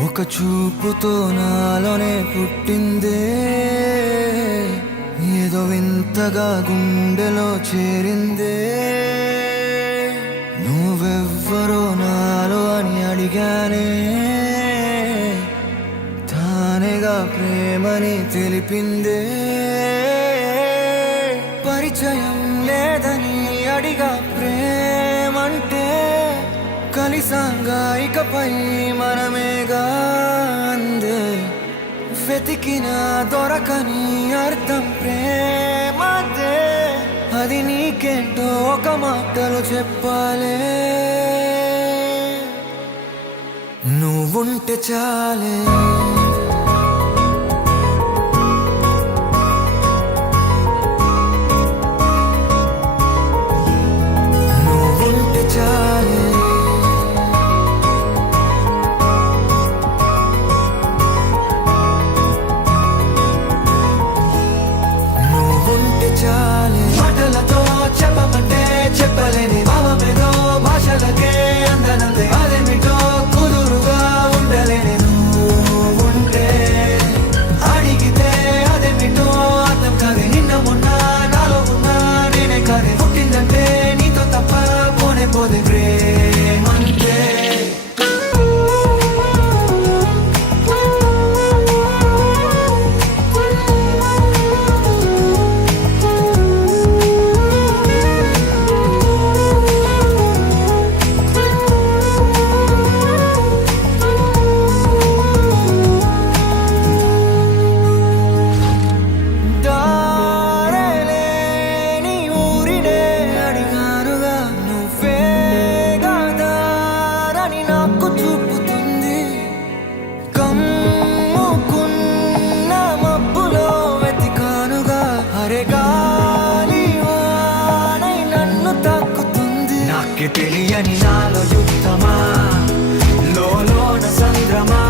ఒక చూపుతో నాలోనే పుట్టిందే, ఏదో వింతగా గుండెలో చేరిందే. నువ్వెవ్వరో నాలో అని అడిగానే, తానేగా ప్రేమని తెలిపిందే. పరిచయం లేదని అడిగా ప్రేమంటే, కలిసాంగా ఇకపై మనమేగా అందే. వెతికిన దొరకని అర్థం ప్రేమదే, అది నీకేంటో ఒక మాటలు చెప్పాలే. నువ్వుంటే చాలే, నువ్వుంటే చాలే, నువ్వుంటే చాలే. మాటలతో చెప్పమంటే చెప్పలేని భావమేదో, భాషలకే అందనందే అదేమిటో కుదురుగా ఉండలేని. నువ్వుంటే అడిగితే అదేమిటో అర్థం కాదు. నిన్న మొన్న నాలో ఉన్నా నేనే కాదే. పుట్టిందంటే నీతో తప్ప పోనే పోదే ప్రేమంతే. తెలియని నాలో యుక్తమా, లోన సంద్రమా,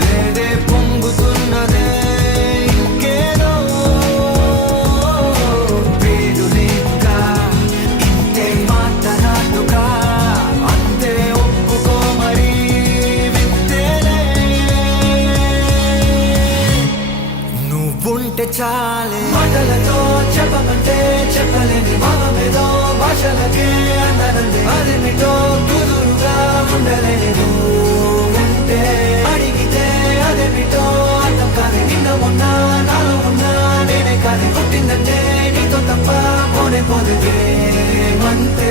లేదే పొంగుతున్నదే ఇంకేదో. పేరు లేదుగా ఇంతే మాట్లాడుగా, అంతే ఒప్పుకో మరి వింతేలే. నువ్వుంటే చాలే. మాటలతో చెప్పమంటే చెప్పలేని భావమేదో, భాషలకే అందనందే అదేమిటో కుదురుగా ఉండలేని. నువ్వుంటే అడిగితే అదేమిటో అర్థం కాదే. నిన్న మొన్న నాలో ఉన్నా నేనే కాదే. పుట్టిందంటే నీతో తప్ప పోనే పోదే ప్రేమంతే.